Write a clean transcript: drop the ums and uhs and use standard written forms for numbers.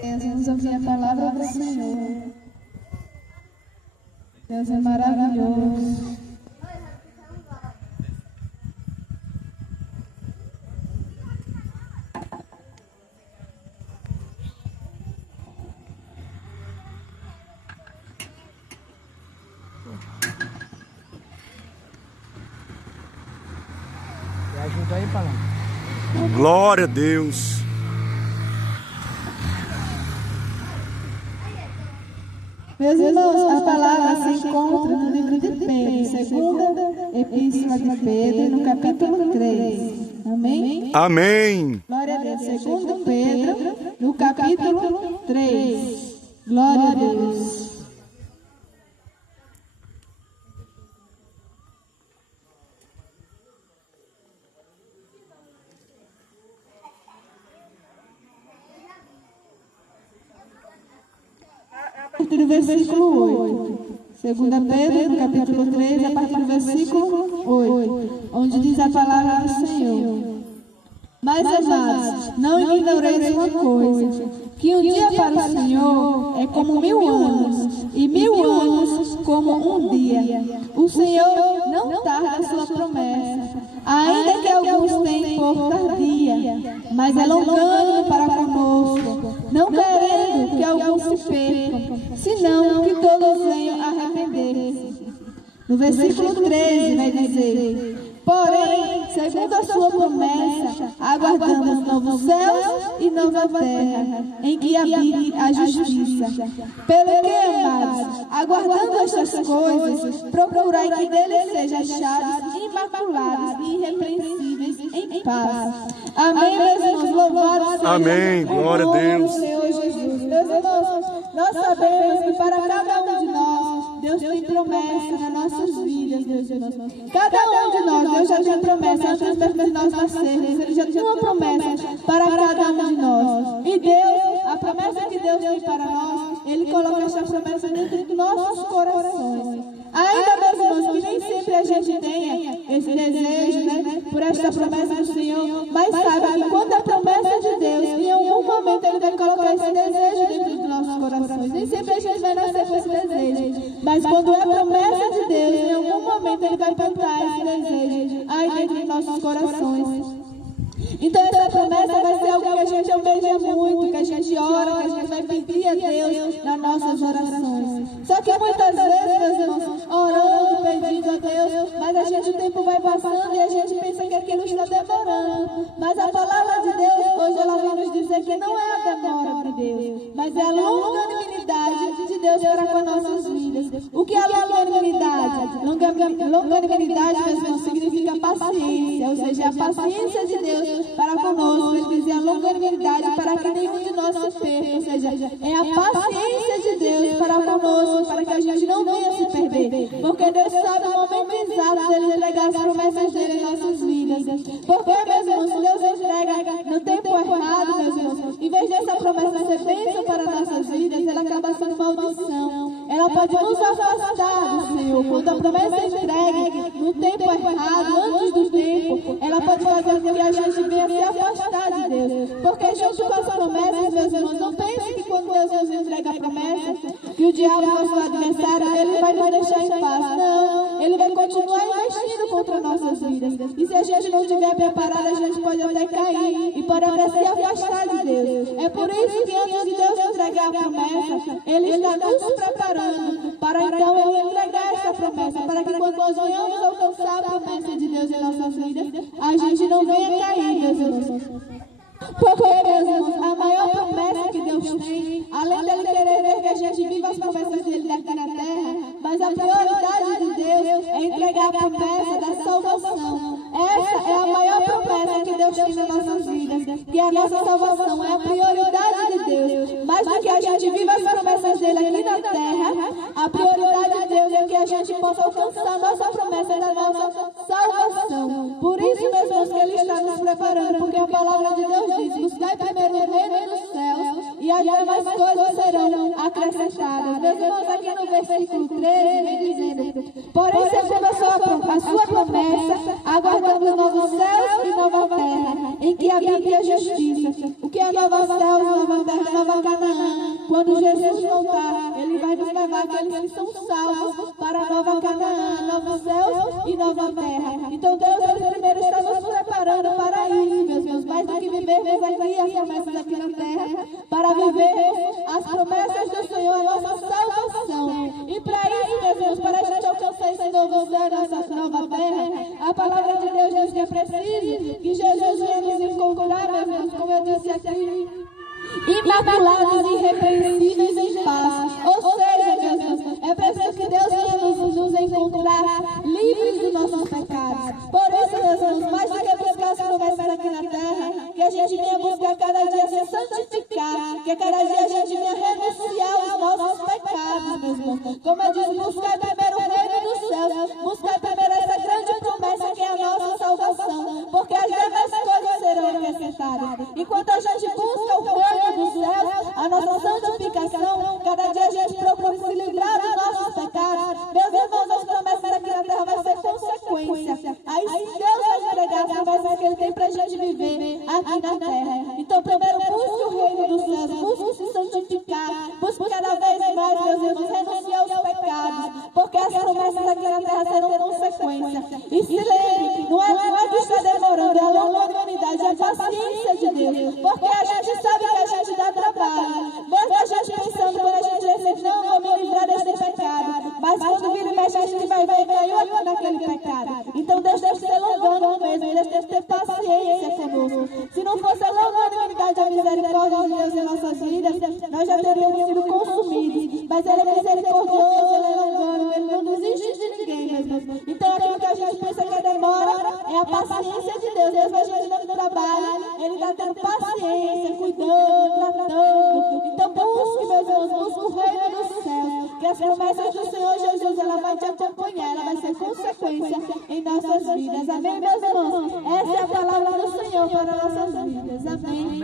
Vamos ouvir a palavra do Senhor. Deus é maravilhoso. E ajuda aí, Palanque. Glória a Deus. Meus irmãos, a palavra se encontra no livro de Pedro, segunda epístola de Pedro, no capítulo 3. Amém? Amém. Glória a Deus. Segundo Pedro, no capítulo 3. Glória a Deus. A partir do versículo 8. Segunda Pedro, no capítulo 3, a partir do versículo 8, onde diz a palavra do Senhor. Mas, amados, não ignoreis uma coisa, que um dia para o Senhor é como 1000 anos, e 1000 anos como um dia. O Senhor não tarda a sua promessa, ainda que alguns tenham por tardia, mas é longânimo para conosco, não querendo que alguns se percam, senão que todos venham a arrepender-se. No versículo 13 vai dizer: porém, segundo a sua promessa, aguardamos novos céus e nova terra, em que habite a justiça. Pelo que, amados, aguardando estas coisas, procurai que deles sejam achados imaculados e irrepreensíveis em paz. Amém, meus irmãos, louvado seja Amém, glória a Deus. Senhor Jesus. Meus irmãos, nós sabemos que para cada um de nós, Deus tem promessa nas nossas vidas, meus irmãos. Cada um de nós, Deus já tinha promessa antes de nós nascermos. Ele já tinha uma promessa para cada um de nós. E Deus, a promessa que Deus tem para nós, Ele coloca essa promessa dentro de nossos corações. Ainda, meus irmãos, que nem sempre a gente tenha esse desejo, né, por esta promessa do Senhor, mas saiba que quando a promessa de Deus, em algum momento Ele vai colocar esse desejo dentro dos nossos corações. Nem sempre a gente vai nascer com esse desejo, mas quando é a promessa de Deus, em algum momento Ele vai plantar esse desejo aí dentro dos nossos corações. Então essa promessa vai ser algo que a gente almeja muito, que a gente ora, que a gente vai pedir a Deus nas nossas orações. Só que muitas vezes, meus irmãos, orando, pedindo a Deus, mas a gente, o tempo vai passando e a gente pensa que aquilo está demorando. Mas a palavra de Deus, hoje ela vem nos dizer que não é a demora de Deus, mas é a longanimidade de Deus para com nossas vidas. O que é a longanimidade? Longanimidade, meus irmãos, significa paciência, ou seja, a paciência de Deus para conosco. Ele dizia a longanimidade para que nenhum de nós se perca, ou seja, é a paciência de Deus para conosco, para que a gente não venha se perder, porque Deus sabe o momento exato dele entregar as promessas dele em nossas vidas. Porque, meus irmãos, se Deus entrega no tempo errado, meus irmãos, em vez dessa promessa ser bênção para nossas vidas, ela acaba sendo maldição. Ela pode nos afastar do Senhor. Quando a promessa é entregue no tempo errado, antes do tempo, ela pode fazer com que a gente venha se afastar de Deus. Porque junto com as promessas, meus irmãos, não pense que quando Deus nos entrega a promessa, que o diabo, nosso adversário, ele vai nos deixar em paz. Não, ele vai continuar investindo contra nossas vidas. E se a gente não estiver preparado, a gente pode até cair e pode até se afastar de Deus. É por isso que antes de Deus entregar a promessa, Ele está nos preparando para então Ele entregar essa promessa, para que quando nós venhamos alcançar a promessa de Deus em nossas vidas, a gente não venha cair, meus irmãos. Porque, meus irmãos, a maior promessa que Deus tem, além dele querer ver que a gente viva as promessas dele aqui na terra, mas a prioridade de Deus é entregar a promessa da salvação. Essa é a maior promessa que Deus tem nas nossas vidas, que a nossa salvação é a prioridade de Deus. Mais do que a gente viva as promessas dele aqui na terra, a prioridade de Deus é que a gente possa alcançar a nossa promessa da nossa salvação. Por isso, meus irmãos, que Ele está nos preparando, porque a palavra de Deus diz: buscai primeiro o reino dos céus e as demais coisas serão acrescentadas. Meus irmãos, aqui no versículo 13 vem dizendo: porém, segundo a sua promessa, aguardamos novos céus e nova terra, em que habite a justiça. O que é novos céus, nova terra, nova Canaã? quando Jesus voltar, Ele vai nos levar aqueles que são salvos para a nova Canaã, novos céus e nova terra. Então Deus, Ele primeiro está nos preparando para isso, meus irmãos, mais do que vivermos aqui as promessas aqui na terra, para vivermos as promessas do Senhor, a nossa salvação. E para isso, meus irmãos, para a gente alcançar esse novo céu, essa nova terra, a palavra de Deus diz que é preciso que Jesus venha nos encontrar, meus irmãos, como eu disse aqui, imaculados e irrepreensíveis em paz. Ou seja, meus irmãos, é preciso que Deus venha nos encontrar livres dos nossos pecados. Por isso, meus irmãos, mais do que buscar as promessas aqui na terra, que a gente venha buscar cada dia se santificar, que cada dia a gente venha renunciar aos nossos pecados, meus irmãos. Como eu disse, buscar primeiro o reino dos céus, buscar primeiro essa grande promessa que é a nossa salvação, porque as demais coisas serão acrescentadas. Enquanto a gente busca o reino dos céus, a nossa santificação, cada dia a gente procura se livrar dos nossos pecados. Meus irmãos, as promessas aqui na terra vai ser consequência. Aí Deus vai entregar as promessas que Ele tem para a gente viver aqui na terra. Então, primeiro, busque o reino dos céus, busque se santificar, busque cada vez mais, meus irmãos, renunciar aos pecados, porque as promessas aqui na terra serão consequência. E se lembre, não é que está demorando, é a longanimidade, é a paciência de Deus, porque a gente sabe que a gente dá trabalho, mesmo a gente pensando, quando a gente diz, não, vou me livrar desse pecado, mas quando vira e mexe, a gente vai ver que caiu aqui naquele pecado. Então Deus deve ser longânimo mesmo, Deus deve ter paciência conosco. Se não fosse a longanimidade e a misericórdia de Deus em nossas vidas, nós já teríamos sido consumidos. Mas Ele é misericordioso, Ele é longânimo, Ele não desiste de ninguém, meus irmãos. Então aquilo que a gente pensa que demora é a paciência de Deus. Mesmo a gente não trabalha, Ele está tendo paciência, cuidando, tratando. Então busque, meus irmãos, busque o reino dos céus, que as promessas do Senhor Jesus, ela vai te acompanhar, ela vai ser consequência em nossas vidas. Amém, meus irmãos? Essa é a palavra do Senhor para nossas vidas. Amém.